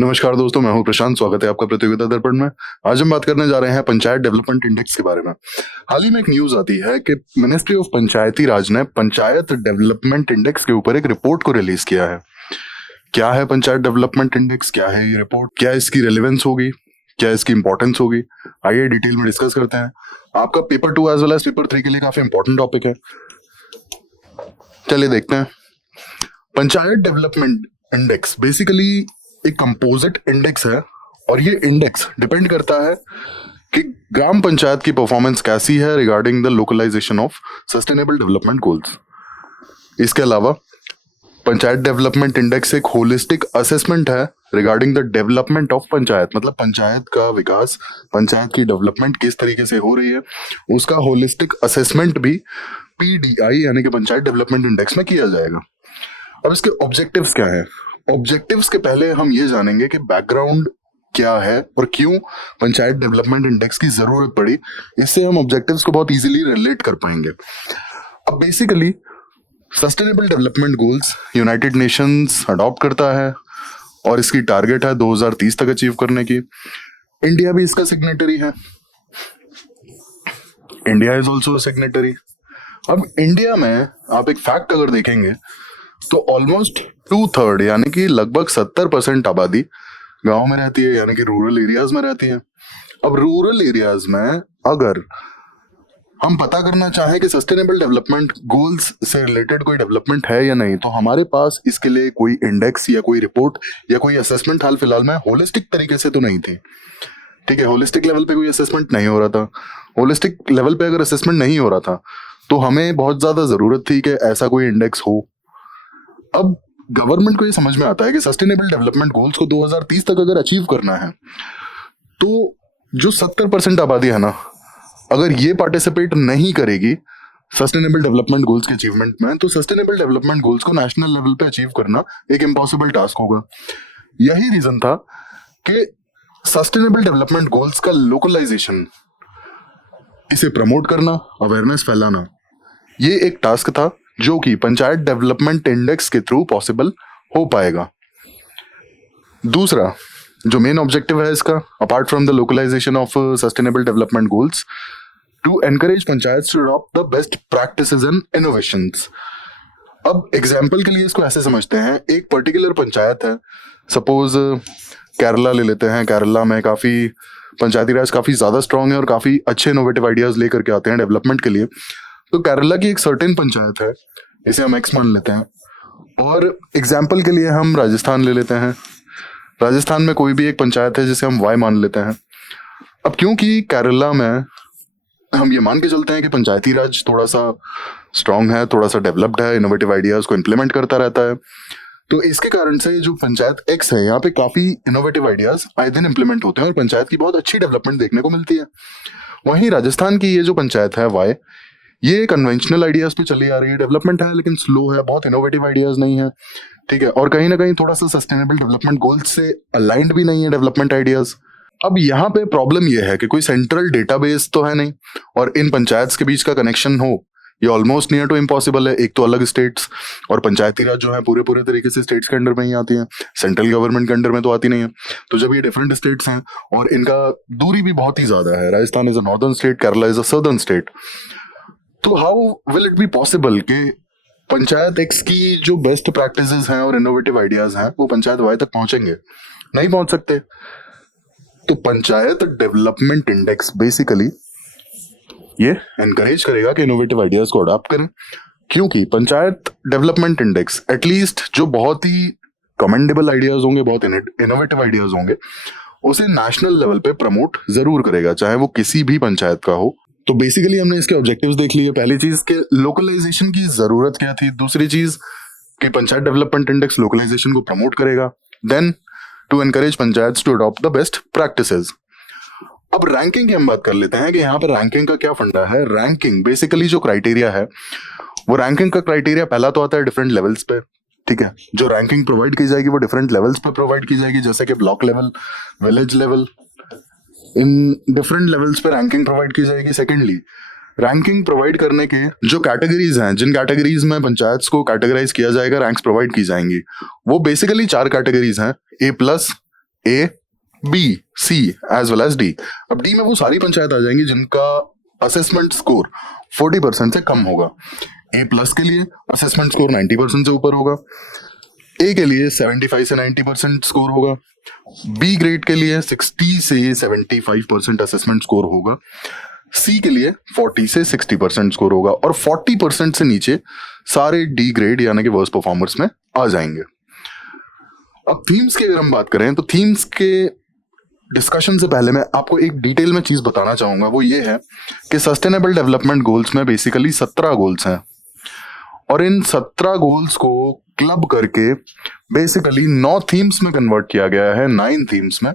नमस्कार दोस्तों, मैं हूं प्रशांत। स्वागत है आपका प्रतियोगिता दर्पण में। आज हम बात करने जा रहे हैं पंचायत डेवलपमेंट इंडेक्स के बारे में। हाल ही में एक न्यूज आती है कि मिनिस्ट्री ऑफ पंचायती राज ने पंचायत डेवलपमेंट इंडेक्स के ऊपर एक रिपोर्ट को रिलीज किया है। क्या है पंचायत डेवलपमेंट इंडेक्स, क्या है ये रिपोर्ट, क्या इसकी रेलिवेंस होगी, क्या इसकी इंपॉर्टेंस होगी, आइए डिटेल में डिस्कस करते हैं। आपका paper 2 as well as paper 3 के लिए काफी इंपॉर्टेंट टॉपिक है। चलिए देखते हैं। पंचायत डेवलपमेंट इंडेक्स बेसिकली एक कंपोजिट इंडेक्स है और ये इंडेक्स डिपेंड करता है कि ग्राम पंचायत की परफॉर्मेंस कैसी है regarding the localisation of sustainable development goals. इसके अलावा पंचायत डेवलपमेंट इंडेक्स एक होलिस्टिक असेसमेंट है regarding the development of panchayat, मतलब पंचायत का विकास, पंचायत की डेवलपमेंट किस तरीके से हो रही है, उसका होलिस्टिक असेसमेंट भी PDI यानी कि पंचायत डेवलपमेंट इंडेक्स में किया जाएगा। अब इसके ऑब्जेक्टिव्स क्या है? ऑब्जेक्टिव्स के पहले हम ये जानेंगे कि बैकग्राउंड क्या है और क्यों पंचायत डेवलपमेंट इंडेक्स की जरूरत पड़ी। इससे हम ऑब्जेक्टिव्स को बहुत इजीली रिलेट कर पाएंगे। अब basically sustainable development goals United Nations adopt करता है और इसकी टारगेट है 2030 तक अचीव करने की। इंडिया भी इसका सिग्नेटरी है। India is also signatory. अब इंडिया में आप एक फैक्ट अगर देखेंगे तो ऑलमोस्ट 2/3 यानी कि लगभग 70% आबादी गांव में रहती है, यानी कि रूरल एरियाज में रहती है। अब रूरल एरियाज में अगर हम पता करना चाहें कि सस्टेनेबल डेवलपमेंट गोल्स से रिलेटेड कोई डेवलपमेंट है या नहीं, तो हमारे पास इसके लिए कोई इंडेक्स या कोई रिपोर्ट या कोई असेसमेंट हाल फिलहाल में होलिस्टिक तरीके से तो नहीं थी। ठीक है, होलिस्टिक लेवल पे कोई असेसमेंट नहीं हो रहा था। होलिस्टिक लेवल पे अगर असेसमेंट नहीं हो रहा था तो हमें बहुत ज्यादा जरूरत थी कि ऐसा कोई इंडेक्स हो। अब गवर्नमेंट को ये समझ में आता है कि सस्टेनेबल डेवलपमेंट गोल्स को 2030 तक अगर अचीव करना है तो जो 70% आबादी है ना, अगर ये पार्टिसिपेट नहीं करेगी सस्टेनेबल डेवलपमेंट गोल्स के अचीवमेंट में, तो सस्टेनेबल डेवलपमेंट गोल्स को नेशनल लेवल पे अचीव करना एक इम्पॉसिबल टास्क होगा। यही रीजन था कि सस्टेनेबल डेवलपमेंट गोल्स का लोकलाइजेशन, इसे प्रमोट करना, अवेयरनेस फैलाना, ये एक टास्क था जो कि पंचायत डेवलपमेंट इंडेक्स के थ्रू पॉसिबल हो पाएगा। दूसरा जो मेन ऑब्जेक्टिव है इसका, apart from the localisation of sustainable development goals, to encourage panchayat to adopt the best practices and innovations. अब एग्जांपल के लिए इसको ऐसे समझते हैं, एक पर्टिकुलर पंचायत है, सपोज केरला ले लेते हैं। केरला में काफी पंचायती राज काफी ज्यादा स्ट्रांग है और काफी अच्छे इनोवेटिव आइडियाज लेकर के आते हैं डेवलपमेंट के लिए। तो केरला की एक सर्टेन पंचायत है, इसे हम एक्स मान लेते हैं। और एग्जाम्पल के लिए हम राजस्थान ले लेते हैं। राजस्थान में कोई भी एक पंचायत है जिसे हम वाई मान लेते हैं। अब क्योंकि केरला में हम ये मान के चलते हैं कि पंचायती राज थोड़ा सा स्ट्रांग है, थोड़ा सा डेवलप्ड है, इनोवेटिव आइडियाज को इम्प्लीमेंट करता रहता है, तो इसके कारण से जो पंचायत एक्स है, यहाँ पे काफी इनोवेटिव आइडियाज आए दिन इम्प्लीमेंट होते हैं और पंचायत की बहुत अच्छी डेवलपमेंट देखने को मिलती है। वहीं राजस्थान की ये जो पंचायत है वाई, ये कन्वेंशनल आइडियाज पे चली आ रही है, डेवलपमेंट है लेकिन स्लो है, बहुत इनोवेटिव आइडियाज नहीं है। ठीक है, और कहीं ना कहीं थोड़ा सा सस्टेनेबल डेवलपमेंट गोल्स से अलाइंड भी नहीं है डेवलपमेंट आइडियाज। अब यहाँ पे प्रॉब्लम ये है कि कोई सेंट्रल डेटाबेस तो है नहीं और इन पंचायत के बीच का कनेक्शन हो ये ऑलमोस्ट नियर टू इम्पॉसिबल है। एक तो अलग स्टेट्स और पंचायती राज जो है पूरे पूरे तरीके से स्टेट्स के अंडर में ही आती है, सेंट्रल गवर्नमेंट के अंडर में तो आती नहीं है। तो जब ये डिफरेंट स्टेट्स हैं और इनका दूरी भी बहुत ही ज्यादा है, Rajasthan is a northern state, Kerala is a southern state, तो how will it be possible कि पंचायत एक्स की जो बेस्ट प्रैक्टिसेस हैं और इनोवेटिव आइडियाज हैं वो पंचायत वाई तक पहुंचेंगे? नहीं पहुंच सकते। तो पंचायत डेवलपमेंट इंडेक्स बेसिकली ये एनकरेज करेगा कि इनोवेटिव आइडियाज को अडॉप्ट करें, क्योंकि पंचायत डेवलपमेंट इंडेक्स एटलीस्ट जो बहुत ही कमेंडेबल आइडियाज होंगे, बहुत इनोवेटिव आइडियाज होंगे, उसे नेशनल लेवल पे प्रमोट जरूर करेगा, चाहे वो किसी भी पंचायत का हो। तो बेसिकली हमने इसके ऑब्जेक्टिव्स देख लिए। पहली चीज के लोकलाइजेशन की जरूरत क्या थी, दूसरी चीज कि पंचायत डेवलपमेंट इंडेक्स लोकलाइजेशन को प्रमोट करेगा, then to encourage panchayat to adopt the best practices. अब रैंकिंग की हम बात कर लेते हैं कि यहाँ पर रैंकिंग का क्या फंडा है। रैंकिंग बेसिकली जो क्राइटेरिया है वो रैंकिंग का क्राइटेरिया पहला तो आता है डिफरेंट लेवल्स पे। ठीक है, जो रैंकिंग प्रोवाइड की जाएगी वो डिफरेंट लेवल्स पे प्रोवाइड की जाएगी, जैसे कि block level, village level, in different levels पे रैंकिंग प्रोवाइड की जाएगी। सेकेंडली, रैंकिंग प्रोवाइड करने के जो कैटेगरीज हैं, जिन कैटेगरीज में पंचायत को कैटेगराइज किया जाएगा, रैंक्स प्रोवाइड की जाएंगी, वो बेसिकली 4 कैटेगरीज हैं: A+, A, B, C as well as D। अब D में वो सारी पंचायत आ जाएंगी जिनका असेसमेंट स्कोर 40% से कम होगा। A प्लस के लिए असेसमेंट स्कोर 90% से ऊपर होगा, A के लिए 75 से 90% स्कोर होगा, B ग्रेड के लिए 60 से 75% असेसमेंट स्कोर होगा, C के लिए 40 से 60% स्कोर होगा, और 40% से नीचे सारे D ग्रेड यानी कि वर्स्ट परफॉर्मर्स में आ जाएंगे। अब थीम्स की अगर हम बात करें तो थीम्स के डिस्कशन से पहले मैं आपको एक डिटेल में चीज बताना चाहूंगा, वो ये है कि सस्टेनेबल डेवलपमेंट गोल्स में बेसिकली 17 गोल्स हैं, और इन 17 गोल्स को क्लब करके बेसिकली 9 थीम्स में कन्वर्ट किया गया है, 9 थीम्स में,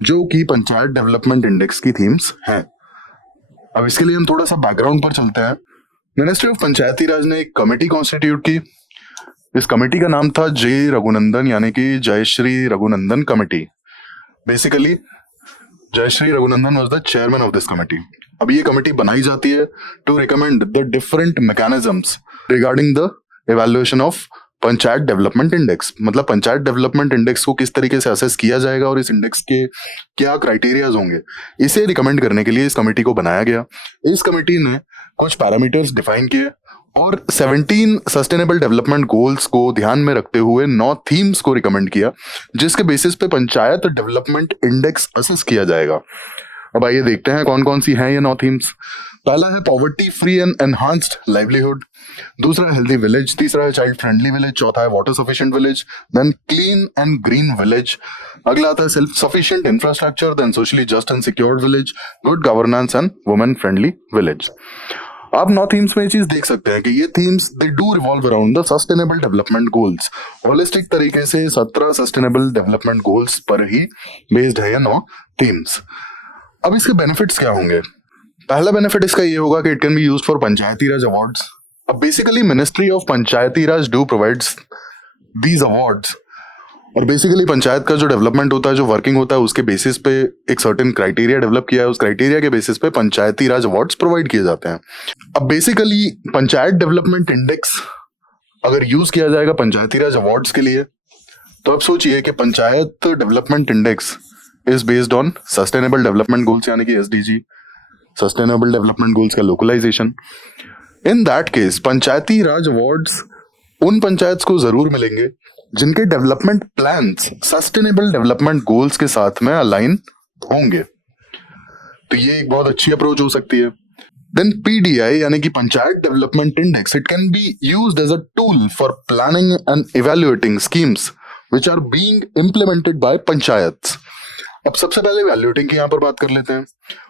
जो कि पंचायत डेवलपमेंट इंडेक्स की थीम्स हैं। अब इसके लिए हम थोड़ा सा बैकग्राउंड पर चलते हैं। मिनिस्ट्री ऑफ पंचायती राज ने एक कमेटी कॉन्स्टिट्यूट की। इस कमेटी का नाम था जे रघुनंदन यानी कि Jayashree Raghunandan committee. Basically Jayashree Raghunandan was the chairman of this committee. अब ये कमेटी बनाई जाती है to recommend the different mechanisms regarding the evaluation of panchayat development index, मतलब पंचायत डेवलपमेंट इंडेक्स को किस तरीके से असेस किया जाएगा और इस इंडेक्स के क्या क्राइटेरियाज होंगे, इसे रिकमेंड करने के लिए इस कमेटी को बनाया गया। इस कमेटी ने कुछ पैरामीटर्स डिफाइन किए और 17 सस्टेनेबल डेवलपमेंट गोल्स को ध्यान में रखते हुए 9 थीम्स को रिकमेंड किया, जिसके बेसिस पे पंचायत डेवलपमेंट इंडेक्स असेस किया जाएगा। अब आइए देखते हैं कौन कौन सी हैं ये 9 थीम्स। पहला है poverty free and enhanced livelihood, दूसरा है हेल्दी विलेज, तीसरा है चाइल्ड फ्रेंडली विलेज, चौथा है water sufficient village, then clean and green village, अगला आता है self sufficient infrastructure, then socially just and secured village, good governance and women friendly village. आप 9 थीम्स में ये चीज देख सकते हैं कि ये themes they do revolve around the sustainable development goals. Holistic तरीके से 17 सस्टेनेबल डेवलपमेंट गोल्स पर ही बेस्ड है ये 9 थीम्स। अब इसके बेनिफिट्स क्या होंगे? पहला बेनिफिट इसका ये होगा कि it can be used for Panchayati Raj awards. अब basically ministry of Panchayati Raj do provides these awards, और बेसिकली पंचायत का जो डेवलपमेंट होता है, जो वर्किंग होता है, उसके बेसिस पे एक सर्टेन क्राइटेरिया डेवलप किया है, उस क्राइटेरिया के बेसिस पे पंचायती राज अवार्ड्स प्रोवाइड किए जाते हैं। अब बेसिकली पंचायत डेवलपमेंट इंडेक्स अगर यूज किया जाएगा पंचायती राज अवार्ड्स के लिए, तो अब सोचिए कि panchayat development index is based on sustainable development goals यानी कि एसडीजी, सस्टेनेबल डेवलपमेंट गोल्स का लोकलाइजेशन। इन that case Panchayati Raj awards उन पंचायत को जरूर मिलेंगे जिनके development plans sustainable development goals के साथ में अलाइन होंगे। तो ये एक बहुत अच्छी अप्रोच हो सकती है। देन पीडीआई यानी कि panchayat development index, it can be used as a tool for planning and evaluating schemes which are being implemented by panchayats. अब सबसे पहले वैल्यूएटिंग की यहाँ पर बात कर लेते हैं।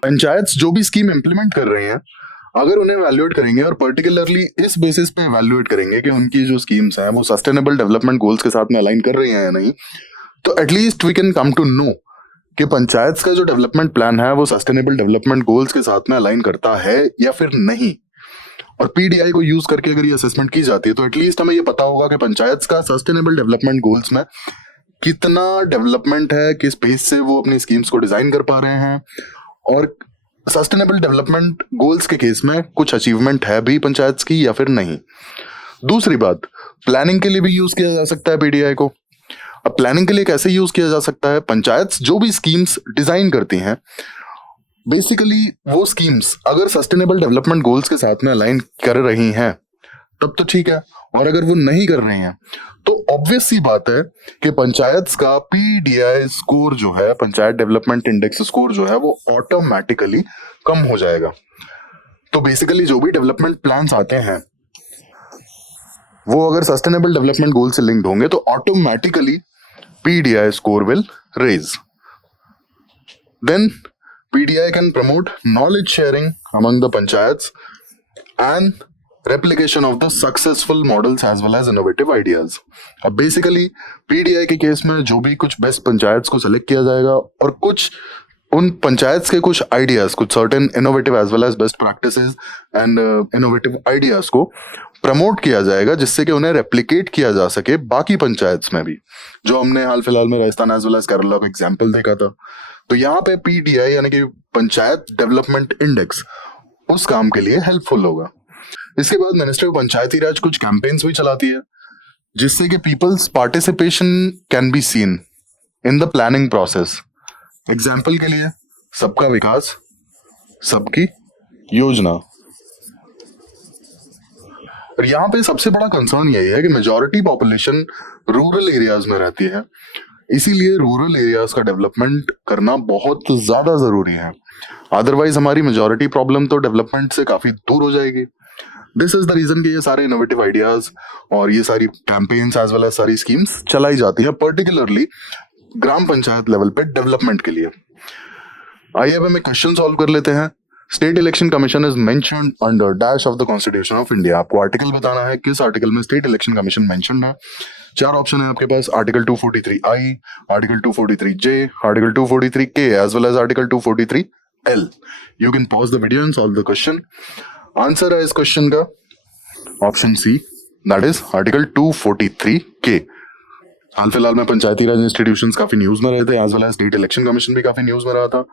पंचायत्स जो भी स्कीम इंप्लीमेंट कर रहे हैं, अगर उन्हें वैल्यूएट करेंगे और पर्टिकुलरली इस बेसिस पे वैल्यूएट करेंगे कि उनकी जो स्कीम्स हैं वो सस्टेनेबल डेवलपमेंट गोल्स के साथ में अलाइन कर रही हैं या नहीं, तो at least we can come to know कि पंचायत का जो डेवलपमेंट प्लान है वो सस्टेनेबल डेवलपमेंट गोल्स के साथ में अलाइन करता है या फिर नहीं। और पीडीआई को यूज करके अगर ये असेसमेंट की जाती है तो एटलीस्ट हमें ये पता होगा कि पंचायत का सस्टेनेबल डेवलपमेंट गोल्स में कितना डेवलपमेंट है, किस बेस से वो अपनी स्कीम्स को डिजाइन कर पा रहे हैं, और सस्टेनेबल डेवलपमेंट गोल्स के केस में कुछ अचीवमेंट है भी पंचायत की या फिर नहीं। दूसरी बात, प्लानिंग के लिए भी यूज किया जा सकता है पीडीआई को। अब प्लानिंग के लिए कैसे यूज किया जा सकता है? पंचायत जो भी स्कीम्स डिजाइन करती हैं, बेसिकली वो स्कीम्स अगर सस्टेनेबल डेवलपमेंट गोल्स के साथ में अलाइन कर रही हैं तब तो ठीक है, और अगर वो नहीं कर रही हैं तो ऑब्वियस सी बात है कि पंचायत का पीडीआई स्कोर जो है, पंचायत डेवलपमेंट इंडेक्स स्कोर जो है, वो ऑटोमेटिकली कम हो जाएगा। तो बेसिकली जो भी डेवलपमेंट प्लान्स आते हैं वो अगर सस्टेनेबल डेवलपमेंट गोल से लिंक्ड होंगे तो automatically PDI score will raise. Then PDI can promote knowledge sharing among the panchayats and replication of the successful models as well as innovative ideas। अब बेसिकली पीडीआई के case में जो भी कुछ best panchayats को सेलेक्ट किया जाएगा और कुछ उन पंचायत्स के कुछ आइडियाज, कुछ certain innovative as well as best practices and innovative ideas को प्रमोट किया जाएगा, जिससे कि उन्हें रेप्लिकेट किया जा सके बाकी पंचायत्स में भी, जो हमने हाल फिलहाल में Rajasthan as well as Kerala का एग्जाम्पल देखा था। तो यहाँ पे पीडीआई यानी कि पंचायत डेवलपमेंट इंडेक्स उस काम के लिए हेल्पफुल होगा। इसके बाद मिनिस्ट्री ऑफ पंचायती राज कुछ कैंपेन्स भी चलाती है जिससे कि peoples participation can be seen in the planning process. Example के लिए सबका विकास, सबकी योजना। और यहाँ पे सबसे बड़ा कंसर्न यही है कि मेजॉरिटी पॉपुलेशन रूरल एरियाज में रहती है, इसीलिए रूरल एरियाज का डेवलपमेंट करना बहुत ज्यादा जरूरी है। अदरवाइज हमारी मेजॉरिटी प्रॉब्लम तो डेवलपमेंट से काफी दूर हो जाएगी। दिस इज द रीजन कि ये सारे इनोवेटिव आइडियाज और ये सारी कैंपेन्स एज वेल एज सारी स्कीम्स चलाई जाती है, पर्टिकुलरली ग्राम पंचायत लेवल पे डेवलपमेंट के लिए। आइए अब हम एक क्वेश्चन सॉल्व कर लेते हैं। State election commission is mentioned under dash of the constitution of India. आपको आर्टिकल बताना है किस आर्टिकल में स्टेट इलेक्शन कमीशन मेंशन्ड है। 4 ऑप्शन है आपके पास, article 243I, article 243J, article 243K as well as article 243L। You can pause the video and solve the question. Answer है इस क्वेश्चन का option C, that is article 243K। हाल फिलहाल में पंचायती राज इंस्टीट्यूशंस काफी न्यूज में रहे थे, as well as state election commission भी काफी न्यूज में रहा था,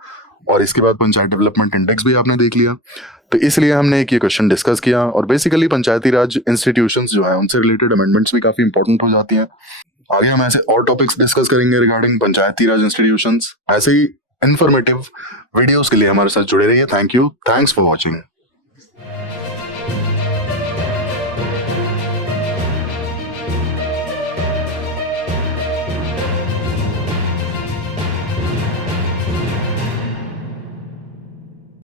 और इसके बाद पंचायत डेवलपमेंट इंडेक्स भी आपने देख लिया। तो इसलिए हमने एक ये क्वेश्चन डिस्कस किया, और बेसिकली पंचायती राज इंस्टीट्यूशंस जो है उनसे रिलेटेड अमेंडमेंट्स भी काफी इंपॉर्टेंट हो जाती हैं। आगे हम ऐसे और टॉपिक्स डिस्कस करेंगे रिगार्डिंग पंचायती राज इंस्टीट्यूशंस। ऐसे ही इंफॉर्मेटिव वीडियोस के लिए हमारे साथ जुड़े रहिए। Thank you, thanks for watching.